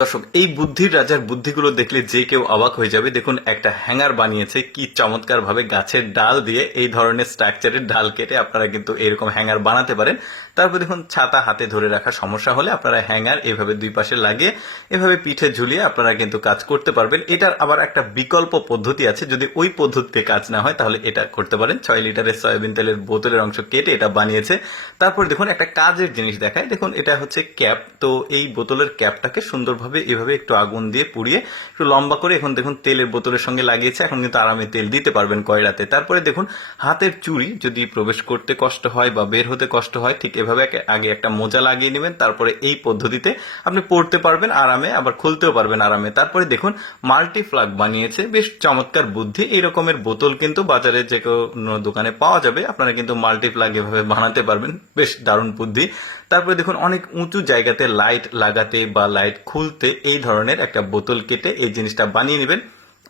দর্শক, এই বুদ্ধির রাজার বুদ্ধিগুলো দেখলে যে কেউ অবাক হয়ে যাবে। দেখুন, একটা হ্যাঙ্গার বানিয়েছে কি চমৎকার ভাবে গাছের ডাল দিয়ে। এই ধরনের স্ট্রাকচারের ডাল কেটে আপনারা কিন্তু এরকম হ্যাঙ্গার বানাতে পারেন। তারপর দেখুন, ছাতা হাতে ধরে রাখার সমস্যা হলে আপনারা হ্যাঙ্গার এভাবে দুই পাশে লাগিয়ে এভাবে পিঠে ঝুলিয়ে আপনারা কিন্তু কাজ করতে পারবেন। এটার আবার একটা বিকল্প পদ্ধতি আছে, যদি ওই পদ্ধতিতে কাজ না হয় তাহলে এটা করতে পারেন। 6 লিটারের সয়াবিন তেলের বোতলের অংশ কেটে এটা বানিয়েছে। তারপর দেখুন, একটা কাজের জিনিস দেখায়। দেখুন, এটা হচ্ছে ক্যাপ। তো এই বোতলের ক্যাপটাকে সুন্দরভাবে এভাবে একটু আগুন দিয়ে পুড়িয়ে একটু লম্বা করে এখন দেখুন তেলের বোতলের সঙ্গে লাগিয়েছে। এখন কিন্তু আরামে তেল দিতে পারবেন কয়লাতে। তারপরে দেখুন, হাতের চুড়ি যদি প্রবেশ করতে কষ্ট হয় বা বের হতে কষ্ট হয়, ঠিক এভাবে আগে একটা মোজা লাগিয়ে নেবেন। তারপরে এই পদ্ধতিতে আপনি পড়তে পারবেন আরামে, আবার খুলতেও পারবেন আরামে। তারপরে দেখুন, মাল্টি ফ্লাগ বানিয়েছে, বেশ চমৎকার বুদ্ধি। এই রকমের বোতল কিন্তু বাজারে যে কোনো দোকানে পাওয়া যাবে। আপনারা কিন্তু মাল্টি ফ্লাগ এভাবে বানাতে পারবেন, বেশ দারুণ বুদ্ধি। তারপরে দেখুন, অনেক উঁচু জায়গাতে লাইট লাগাতে বা লাইট খুলতে এই ধরনের একটা বোতল কেটে এই জিনিসটা বানিয়ে নেবেন।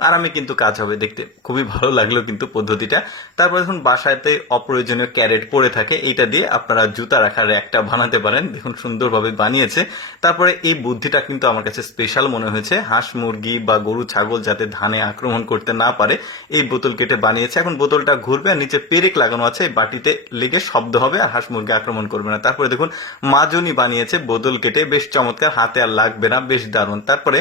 আরামে কিন্তু কাজ হবে। দেখতে খুবই ভালো লাগলো কিন্তু পদ্ধতিটা। তারপর দেখুন, বাসাতে অপ্রয়োজনীয় ক্যারেট পড়ে থাকে, এইটা দিয়ে আপনারা জুতা রাখার একটা বানাতে পারেন। দেখুন, সুন্দরভাবে বানিয়েছে। তারপরে এই বুদ্ধিটা কিন্তু আমার কাছে স্পেশাল মনে হয়েছে। হাঁস মুরগি বা গরু ছাগল যাতে ধানে আক্রমণ করতে না পারে, এই বোতল কেটে বানিয়েছে। এখন বোতলটা ঘুরবে আর নিচে পেরেক লাগানো আছে, বাটিতে লেগে শব্দ হবে আর হাঁস মুরগি আক্রমণ করবে না। তারপরে দেখুন, মাজনি বানিয়েছে বোতল কেটে, বেশ চমৎকার, হাতে আর লাগবে না, বেশ দারুণ। তারপরে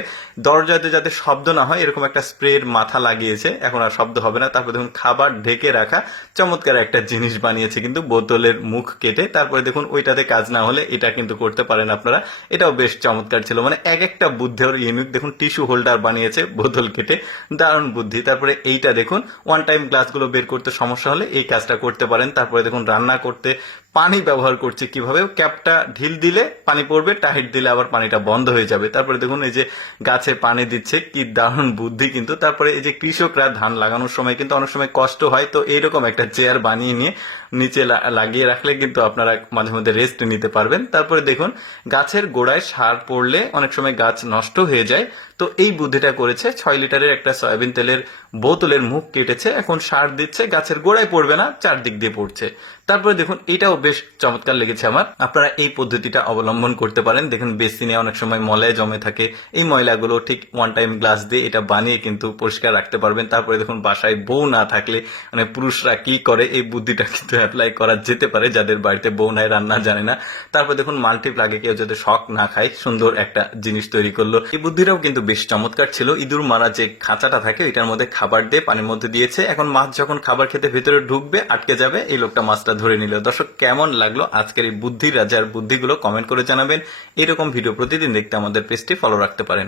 দরজাতে যাতে শব্দ না হয় এরকম একটা স্প্রের মাথা লাগিয়েছে, এখন আর শব্দ হবে না। তারপরে দেখুন, খাবার ঢেকে রাখা চমৎকার একটা জিনিস বানিয়েছে কিন্তু বোতলের মুখ কেটে। তারপরে দেখুন, ওইটাতে কাজ না হলে এটা কিন্তু করতে পারেন আপনারা। এটাও বেশ চমৎকার ছিল, মানে এক একটা বুদ্ধি ওর ইউনিক। দেখুন, টিস্যু হোল্ডার বানিয়েছে বোতল কেটে, দারুণ বুদ্ধি। তারপরে এইটা দেখুন, ওয়ান টাইম গ্লাসগুলো বের করতে সমস্যা হলে এই কাজটা করতে পারেন। তারপরে দেখুন, রান্না করতে পানি ব্যবহার করছে কিভাবে, ক্যাপটা ঢিল দিলে পানি পড়বে, টাইট দিলে আবার পানিটা বন্ধ হয়ে যাবে। তারপরে দেখুন, এই যে গাছে পানি দিচ্ছে, কি দারুণ বুদ্ধি কিন্তু। তারপরে এই যে কৃষকরা ধান লাগানোর সময় কিন্তু অনেক সময় কষ্ট হয়, তো এইরকম একটা চেয়ার বানিয়ে নিয়ে নিচে লাগিয়ে রাখলে কিন্তু আপনারা মাঝে মধ্যে রেস্ট নিতে পারবেন। তারপরে দেখুন, গাছের গোড়ায় সার পড়লে অনেক সময় গাছ নষ্ট হয়ে যায়, তো এই বুদ্ধিটা করেছে। 6 লিটারের একটা সয়াবিন তেলের বোতলের মুখ কেটেছে, এখন সার দিচ্ছে, গাছের গোড়ায় পড়বে না, চারদিক দিয়ে পড়ছে। তারপরে দেখুন, এটাও বেশ চমৎকার লেগেছে আমার। আপনারা এই পদ্ধতিটা অবলম্বন করতে পারেন। দেখুন, বেসিনে অনেক সময় ময়লা জমে থাকে, এই ময়লাগুলো ঠিক ওয়ান টাইম গ্লাস দিয়ে এটা বানিয়ে কিন্তু পরিষ্কার রাখতে পারবেন। তারপরে দেখুন, বাসায় বউ না থাকলে মানে পুরুষরা কি করে, এই বুদ্ধিটা কিন্তু অ্যাপ্লাই করা যেতে পারে যাদের বাড়িতে বউ নাই, রান্না জানে না। তারপর দেখুন, মাল্টি প্লাগে কেউ যাতে শখ না খায়, সুন্দর একটা জিনিস তৈরি করলো। এই বুদ্ধিটাও কিন্তু বেশ চমৎকার ছিল। ইঁদুর মারা যে খাঁচাটা থাকে এটার মধ্যে খাবার দিয়ে পানির মধ্যে দিয়েছে, এখন মাছ যখন খাবার খেতে ভেতরে ঢুকবে আটকে যাবে, এই লোকটা মাছটা ধরে নিল। দর্শক, কেমন লাগলো আজকের এই বুদ্ধির রাজার বুদ্ধিগুলো কমেন্ট করে জানাবেন। এরকম ভিডিও প্রতিদিন দেখতে আমাদের পেজটি ফলো রাখতে পারেন।